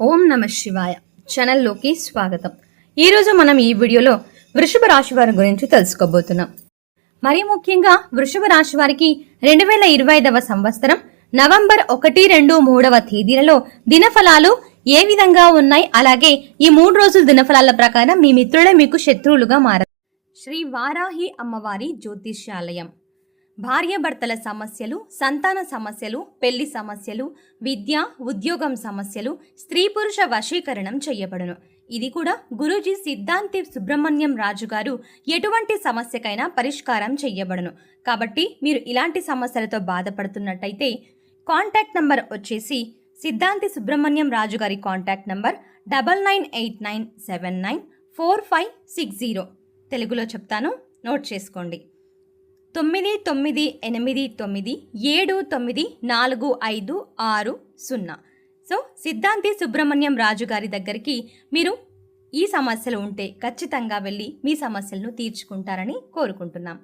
ఓం నమ శివాయ ఛానల్లోకి స్వాగతం. ఈరోజు మనం ఈ వీడియోలో వృషభ రాశి వారి గురించి తెలుసుకోబోతున్నాం. మరి ముఖ్యంగా వృషభ రాశి వారికి 2025వ సంవత్సరం నవంబర్ 1, 2, 3వ తేదీలలో దినఫలాలు ఏ విధంగా ఉన్నాయి, అలాగే ఈ 3 రోజుల దినఫలాల ప్రకారం మీ మిత్రులే మీకు శత్రువులుగా మారారు. శ్రీ వారాహి అమ్మవారి జ్యోతిష్యాలయం. భార్యాభర్తల సమస్యలు, సంతాన సమస్యలు, పెళ్లి సమస్యలు, విద్య ఉద్యోగం సమస్యలు, స్త్రీ పురుష వశీకరణం చేయబడును. ఇది కూడా గురూజీ సిద్ధాంతి సుబ్రహ్మణ్యం రాజు గారు ఎటువంటి సమస్యకైనా పరిష్కారం చేయబడును. కాబట్టి మీరు ఇలాంటి సమస్యలతో బాధపడుతున్నట్టయితే కాంటాక్ట్ నంబర్ వచ్చేసి సిద్ధాంతి సుబ్రహ్మణ్యం రాజు గారి కాంటాక్ట్ నంబర్ 9989794560. తెలుగులో చెప్తాను, నోట్ చేసుకోండి. 9989794560. సో సిద్ధాంతి సుబ్రహ్మణ్యం రాజు గారి దగ్గరికి మీరు ఈ సమస్యలు ఉంటే ఖచ్చితంగా వెళ్ళి మీ సమస్యలను తీర్చుకుంటారని కోరుకుంటున్నాం.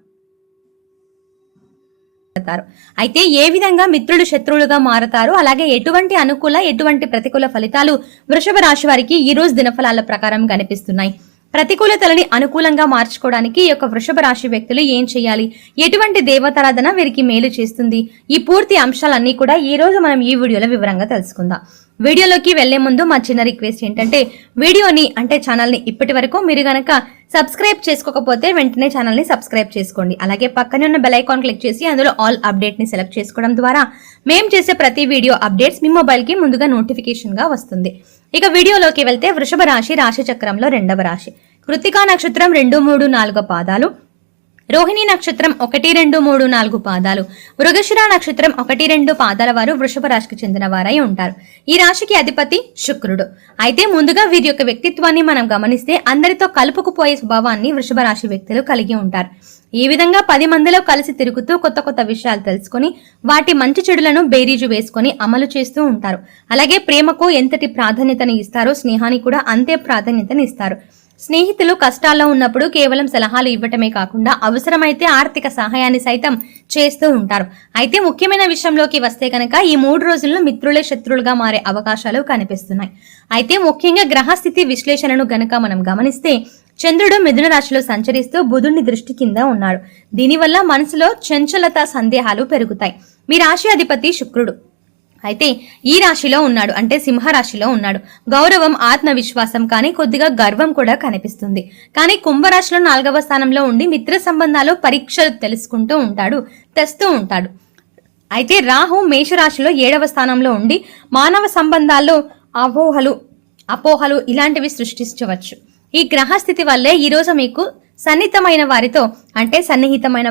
అయితే ఏ విధంగా మిత్రులు శత్రువులుగా మారతారు, అలాగే ఎటువంటి అనుకూల ఎటువంటి ప్రతికూల ఫలితాలు వృషభ రాశి వారికి ఈ రోజు దినఫలాల ప్రకారం కనిపిస్తున్నాయి, ప్రతికూలతలని అనుకూలంగా మార్చుకోవడానికి ఈ యొక్క వృషభ రాశి వ్యక్తులు ఏం చేయాలి, ఎటువంటి దేవతారాధన వీరికి మేలు చేస్తుంది, ఈ పూర్తి అంశాలన్నీ కూడా ఈ రోజు మనం ఈ వీడియోలో వివరంగా తెలుసుకుందాం. వీడియోలోకి వెళ్లే ముందు మా చిన్న రిక్వెస్ట్ ఏంటంటే వీడియోని అంటే ఛానల్ని ఇప్పటి వరకు మీరు గనక సబ్స్క్రైబ్ చేసుకోకపోతే వెంటనే ఛానల్ని సబ్స్క్రైబ్ చేసుకోండి. అలాగే పక్కనే ఉన్న బెల్ ఐకాన్ క్లిక్ చేసి అందులో ఆల్ అప్డేట్ ని సెలెక్ట్ చేసుకోవడం ద్వారా మేము చేసే ప్రతి వీడియో అప్డేట్స్ మీ మొబైల్ కి ముందుగా నోటిఫికేషన్ గా వస్తుంది. ఇక వీడియోలోకి వెళ్తే వృషభ రాశి రాశి చక్రంలో 2వ రాశి. కృత్తికా నక్షత్రం 2, 3, 4 పాదాలు, రోహిణి నక్షత్రం 1, 2, 3, 4 పాదాలు, మృగశిర నక్షత్రం 1, 2 పాదాల వారు వృషభ రాశికి చెందిన వారై ఉంటారు. ఈ రాశికి అధిపతి శుక్రుడు. అయితే ముందుగా వీరి యొక్క వ్యక్తిత్వాన్ని మనం గమనిస్తే అందరితో కలుపుకుపోయే స్వభావాన్ని వృషభ రాశి వ్యక్తులు కలిగి ఉంటారు. ఈ విధంగా 10 మందిలో కలిసి తిరుగుతూ కొత్త కొత్త విషయాలు తెలుసుకుని వాటి మంచి చెడులను బేరీజు వేసుకుని అమలు చేస్తూ ఉంటారు. అలాగే ప్రేమకు ఎంతటి ప్రాధాన్యతను ఇస్తారో స్నేహానికి కూడా అంతే ప్రాధాన్యతను ఇస్తారు. స్నేహితులు కష్టాల్లో ఉన్నప్పుడు కేవలం సలహాలు ఇవ్వటమే కాకుండా అవసరమైతే ఆర్థిక సహాయాన్ని సైతం చేస్తూ ఉంటారు. అయితే ముఖ్యమైన విషయంలోకి వస్తే కనుక ఈ 3 రోజుల్లో మిత్రులే శత్రువులుగా మారే అవకాశాలు కనిపిస్తున్నాయి. అయితే ముఖ్యంగా గ్రహస్థితి విశ్లేషణను గనక మనం గమనిస్తే చంద్రుడు మిథున రాశిలో సంచరిస్తూ బుధుని దృష్టి కింద ఉన్నాడు. దీనివల్ల మనసులో చంచలత సందేహాలు పెరుగుతాయి. మీ రాశి అధిపతి శుక్రుడు అయితే ఈ రాశిలో ఉన్నాడు, అంటే సింహరాశిలో ఉన్నాడు. గౌరవం, ఆత్మవిశ్వాసం కానీ కొద్దిగా గర్వం కూడా కనిపిస్తుంది. కానీ కుంభరాశిలో 4వ స్థానంలో ఉండి మిత్ర సంబంధాలు పరీక్షలు తెలుసుకుంటూ ఉంటాడు, తెస్తూ ఉంటాడు. అయితే రాహు మేషరాశిలో 7వ స్థానంలో ఉండి మానవ సంబంధాల్లో అపోహలు ఇలాంటివి సృష్టించవచ్చు. ఈ గ్రహస్థితి వల్లే ఈరోజు మీకు సన్నిహితమైన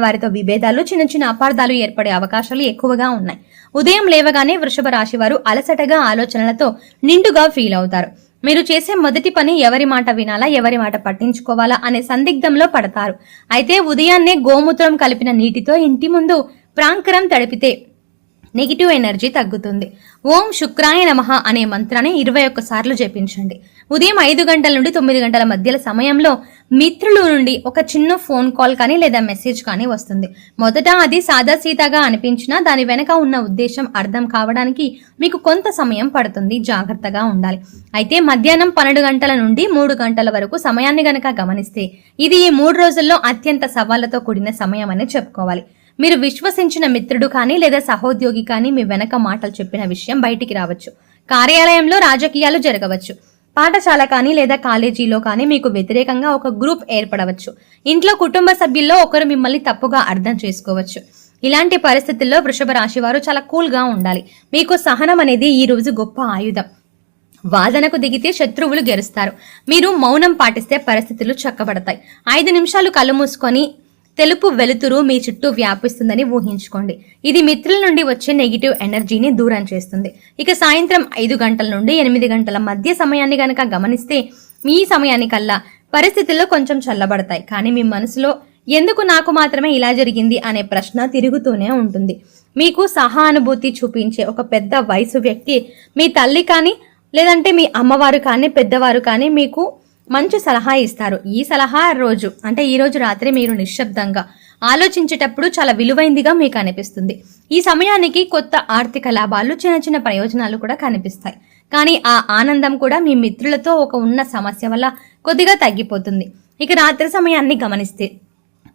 వారితో విభేదాలు, చిన్న చిన్న అపార్థాలు ఏర్పడే అవకాశాలు ఎక్కువగా ఉన్నాయి. ఉదయం లేవగానే వృషభ రాశి వారు అలసటగా ఆలోచనలతో నిండుగా ఫీల్ అవుతారు. మీరు చేసే మొదటి పని ఎవరి మాట వినాలా, ఎవరి మాట పట్టించుకోవాలా అనే సందిగ్ధంలో పడతారు. అయితే ఉదయాన్నే గోమూత్రం కలిపిన నీటితో ఇంటి ముందు ప్రాంకరం తడిపితే నెగిటివ్ ఎనర్జీ తగ్గుతుంది. ఓం శుక్రాయ నమః అనే మంత్రాన్ని 21 సార్లు జపించండి. ఉదయం 5 గంటల నుండి 9 గంటల మధ్యల సమయంలో మిత్రుల నుండి ఒక చిన్న ఫోన్ కాల్ కానీ లేదా మెసేజ్ కానీ వస్తుంది. మొదట అది సాదాసీదాగా అనిపించినా దాని వెనక ఉన్న ఉద్దేశం అర్థం కావడానికి మీకు కొంత సమయం పడుతుంది. జాగ్రత్తగా ఉండాలి. అయితే మధ్యాహ్నం 12 గంటల నుండి 3 గంటల వరకు సమయాన్ని గనక గమనిస్తే ఇది ఈ 3 రోజుల్లో అత్యంత సవాళ్లతో కూడిన సమయం అని చెప్పుకోవాలి. మీరు విశ్వసించిన మిత్రుడు కానీ లేదా సహోద్యోగి కానీ మీ వెనక మాటలు చెప్పిన విషయం బయటికి రావచ్చు. కార్యాలయంలో రాజకీయాలు జరగవచ్చు. పాఠశాల కానీ లేదా కాలేజీలో కానీ మీకు వ్యతిరేకంగా ఒక గ్రూప్ ఏర్పడవచ్చు. ఇంట్లో కుటుంబ సభ్యుల్లో ఒకరు మిమ్మల్ని తప్పుగా అర్థం చేసుకోవచ్చు. ఇలాంటి పరిస్థితుల్లో వృషభ రాశి వారు చాలా కూల్గా ఉండాలి. మీకు సహనం అనేది ఈ రోజు గొప్ప ఆయుధం. వాదనకు దిగితే శత్రువులు గెలుస్తారు. మీరు మౌనం పాటిస్తే పరిస్థితులు చక్కబడతాయి. 5 నిమిషాలు కళ్ళు మూసుకొని తెలుపు వెలుతురు మీ చుట్టూ వ్యాపిస్తుందని ఊహించుకోండి. ఇది మిత్రుల నుండి వచ్చే నెగిటివ్ ఎనర్జీని దూరం చేస్తుంది. ఇక సాయంత్రం 5 గంటల నుండి 8 గంటల మధ్య సమయాన్ని గనక గమనిస్తే మీ సమయానికల్లా పరిస్థితుల్లో కొంచెం చల్లబడతాయి. కానీ మీ మనసులో ఎందుకు నాకు మాత్రమే ఇలా జరిగింది అనే ప్రశ్న తిరుగుతూనే ఉంటుంది. మీకు సహానుభూతి చూపించే ఒక పెద్ద వయసు వ్యక్తి, మీ తల్లి కానీ లేదంటే మీ అమ్మవారు కానీ పెద్దవారు కానీ మీకు మంచి సలహా ఇస్తారు. ఈ సలహా ఈ రోజు రాత్రి మీరు నిశ్శబ్దంగా ఆలోచించేటప్పుడు చాలా విలువైందిగా మీకు అనిపిస్తుంది. ఈ సమయానికి కొత్త ఆర్థిక లాభాలు, చిన్న చిన్న ప్రయోజనాలు కూడా కనిపిస్తాయి. కానీ ఆ ఆనందం కూడా మీ మిత్రులతో ఒక ఉన్న సమస్య వల్ల కొద్దిగా తగ్గిపోతుంది. ఇక రాత్రి సమయాన్ని గమనిస్తే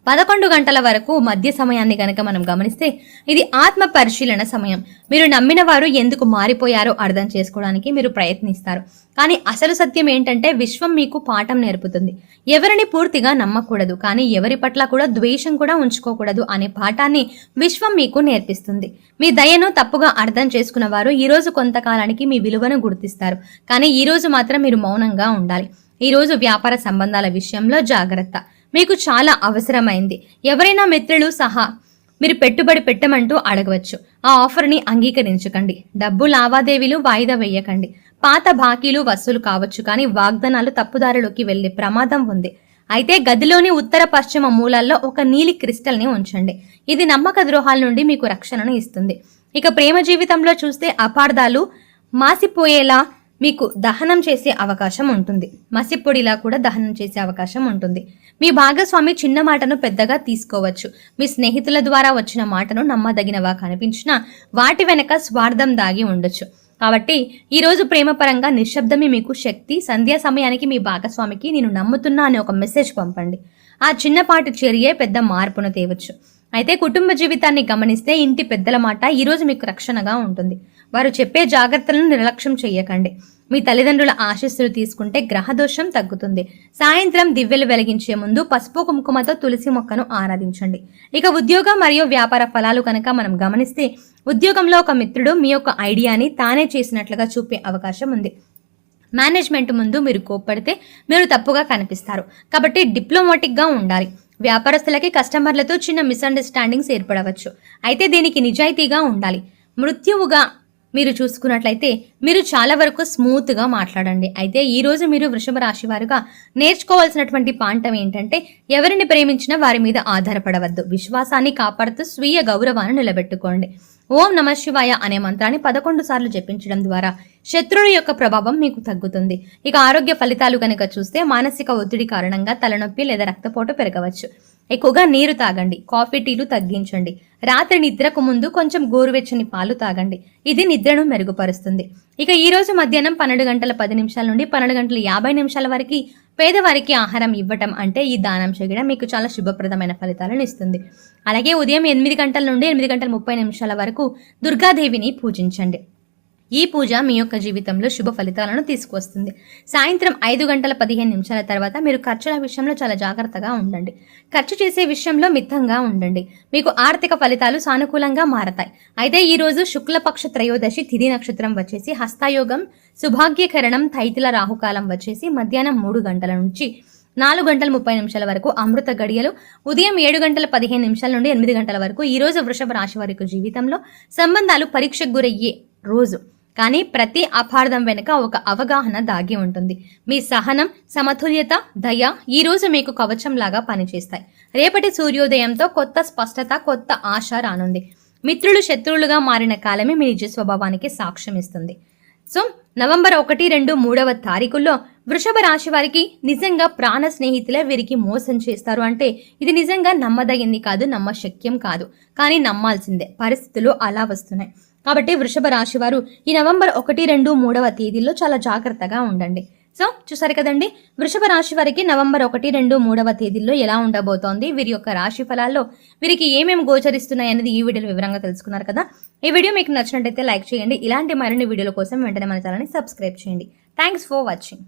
11 గంటల వరకు మధ్య సమయాన్ని గనక మనం గమనిస్తే ఇది ఆత్మ పరిశీలన సమయం. మీరు నమ్మిన వారు ఎందుకు మారిపోయారో అర్థం చేసుకోవడానికి మీరు ప్రయత్నిస్తారు. కానీ అసలు సత్యం ఏంటంటే విశ్వం మీకు పాఠం నేర్పుతుంది. ఎవరిని పూర్తిగా నమ్మకూడదు, కానీ ఎవరి పట్ల కూడా ద్వేషం కూడా ఉంచుకోకూడదు అనే పాఠాన్ని విశ్వం మీకు నేర్పిస్తుంది. మీ దయను తప్పుగా అర్థం చేసుకున్న వారు ఈ రోజు కొంతకాలానికి మీ విలువను గుర్తిస్తారు. కానీ ఈ రోజు మాత్రం మీరు మౌనంగా ఉండాలి. ఈ రోజు వ్యాపార సంబంధాల విషయంలో జాగ్రత్త మీకు చాలా అవసరమైంది. ఎవరైనా మిత్రులు సహా మీరు పెట్టుబడి పెట్టమంటూ అడగవచ్చు. ఆ ఆఫర్ని అంగీకరించకండి. డబ్బు లావాదేవీలు వాయిదా వేయకండి. పాత బాకీలు వసూలు కావచ్చు, కానీ వాగ్దానాలు తప్పుదారిలోకి వెళ్లే ప్రమాదం ఉంది. అయితే గదిలోని ఉత్తర పశ్చిమ మూలాల్లో ఒక నీలి క్రిస్టల్ని ఉంచండి. ఇది నమ్మక ద్రోహాల నుండి మీకు రక్షణను ఇస్తుంది. ఇక ప్రేమ జీవితంలో చూస్తే అపార్థాలు మాసిపోయేలా మీకు దహనం చేసే అవకాశం ఉంటుంది. మసిపొడిలా కూడా దహనం చేసే అవకాశం ఉంటుంది. మీ భాగస్వామి చిన్న మాటను పెద్దగా తీసుకోవచ్చు. మీ స్నేహితుల ద్వారా వచ్చిన మాటను నమ్మదగినవా కనిపించినా వాటి వెనక స్వార్థం దాగి ఉండొచ్చు. కాబట్టి ఈరోజు ప్రేమపరంగా నిశ్శబ్దమే మీకు శక్తి. సంధ్యా సమయానికి మీ భాగస్వామికి నేను నమ్ముతున్నా అనే ఒక మెసేజ్ పంపండి. ఆ చిన్నపాటి చర్యే పెద్ద మార్పును తేవచ్చు. అయితే కుటుంబ జీవితాన్ని గమనిస్తే ఇంటి పెద్దల మాట ఈరోజు మీకు రక్షణగా ఉంటుంది. వారు చెప్పే జాగ్రత్తలను నిర్లక్ష్యం చేయకండి. మీ తల్లిదండ్రుల ఆశీస్సులు తీసుకుంటే గ్రహదోషం తగ్గుతుంది. సాయంత్రం దివ్వెలు వెలిగించే ముందు పసుపు కుంకుమతో తులసి మొక్కను ఆరాధించండి. ఇక ఉద్యోగం మరియు వ్యాపార ఫలాలు కనుక మనం గమనిస్తే ఉద్యోగంలో ఒక మిత్రుడు మీ యొక్క ఐడియాని తానే చేసినట్లుగా చూపే అవకాశం ఉంది. మేనేజ్మెంట్ ముందు మీరు కోప్పడితే మీరు తప్పుగా కనిపిస్తారు. కాబట్టి డిప్లొమాటిక్గా ఉండాలి. వ్యాపారస్తులకి కస్టమర్లతో చిన్న మిస్అండర్స్టాండింగ్స్ ఏర్పడవచ్చు. అయితే దీనికి నిజాయితీగా ఉండాలి. మృత్యువుగా మీరు చూసుకున్నట్లయితే మీరు చాలా వరకు స్మూత్గా మాట్లాడండి. అయితే ఈరోజు మీరు వృషభ రాశి వారుగా నేర్చుకోవాల్సినటువంటి పాఠం ఏంటంటే ఎవరిని ప్రేమించినా వారి మీద ఆధారపడవద్దు. విశ్వాసాన్ని కాపాడుతూ స్వీయ గౌరవాన్ని నిలబెట్టుకోండి. ఓం నమ శివాయ అనే మంత్రాన్ని 11 సార్లు జపించడం ద్వారా శత్రువుల యొక్క ప్రభావం మీకు తగ్గుతుంది. ఇక ఆరోగ్య ఫలితాలు కనుక చూస్తే మానసిక ఒత్తిడి కారణంగా తలనొప్పి లేదా రక్తపోటు పెరగవచ్చు. ఎక్కువగా నీరు తాగండి. కాఫీ టీలు తగ్గించండి. రాత్రి నిద్రకు ముందు కొంచెం గోరువెచ్చని పాలు తాగండి. ఇది నిద్రను మెరుగుపరుస్తుంది. ఇక ఈ రోజు మధ్యాహ్నం 12 గంటల 10 నిమిషాల నుండి 12 గంటల 50 నిమిషాల వరకు పేదవారికి ఆహారం ఇవ్వటం అంటే ఈ దానం చేయడం మీకు చాలా శుభప్రదమైన ఫలితాలను ఇస్తుంది. అలాగే ఉదయం 8 గంటల నుండి 8 గంటల 30 నిమిషాల వరకు దుర్గాదేవిని పూజించండి. ఈ పూజ మీ యొక్క జీవితంలో శుభ ఫలితాలను తీసుకువస్తుంది. సాయంత్రం 5 గంటల 15 నిమిషాల తర్వాత మీరు ఖర్చుల విషయంలో చాలా జాగ్రత్తగా ఉండండి. ఖర్చు చేసే విషయంలో మితంగా ఉండండి. మీకు ఆర్థిక ఫలితాలు సానుకూలంగా మారతాయి. అయితే ఈ రోజు శుక్లపక్ష త్రయోదశి తిథి నక్షత్రం వచ్చేసి హస్తయోగం, సుభాగ్యకరణం, తైతిల రాహుకాలం వచ్చేసి మధ్యాహ్నం 3 గంటల నుంచి 4 గంటల 30 నిమిషాల వరకు అమృత గడియలు. ఉదయం 7 గంటల 15 నిమిషాల నుండి 8 గంటల వరకు ఈ రోజు వృషభ రాశి వారి జీవితంలో సంబంధాలు పరీక్షకు గురయ్యే రోజు. కానీ ప్రతి అపార్థం వెనుక ఒక అవగాహన దాగి ఉంటుంది. మీ సహనం, సమతుల్యత, దయ ఈ రోజు మీకు కవచంలాగా పనిచేస్తాయి. రేపటి సూర్యోదయంతో కొత్త స్పష్టత, కొత్త ఆశ రానుంది. మిత్రులు శత్రువులుగా మారిన కాలమే మీ నిజ స్వభావానికి సాక్ష్యం ఇస్తుంది. సో నవంబర్ 1, 2, 3వ తారీఖుల్లో వృషభ రాశి వారికి నిజంగా ప్రాణ స్నేహితులే వీరికి మోసం చేస్తారు అంటే ఇది నిజంగా నమ్మదగింది కాదు, నమ్మశక్యం కాదు. కానీ నమ్మాల్సిందే. పరిస్థితులు అలా వస్తున్నాయి. కాబట్టి వృషభ రాశి వారు ఈ నవంబర్ 1, 2, 3వ తేదీల్లో చాలా జాగ్రత్తగా ఉండండి. సో చూసారు కదండి, వృషభ రాశి వారికి నవంబర్ 1, 2, 3వ తేదీల్లో ఎలా ఉండబోతోంది, వీరి యొక్క రాశి ఫలాల్లో వీరికి ఏమేమి గోచరిస్తున్నాయి అనేది ఈ వీడియోలో వివరంగా తెలుసుకున్నారు కదా. ఈ వీడియో మీకు నచ్చినట్టయితే లైక్ చేయండి. ఇలాంటి మరిన్ని వీడియోల కోసం వెంటనే మన ఛానల్ని సబ్స్క్రైబ్ చేయండి. Thanks for watching.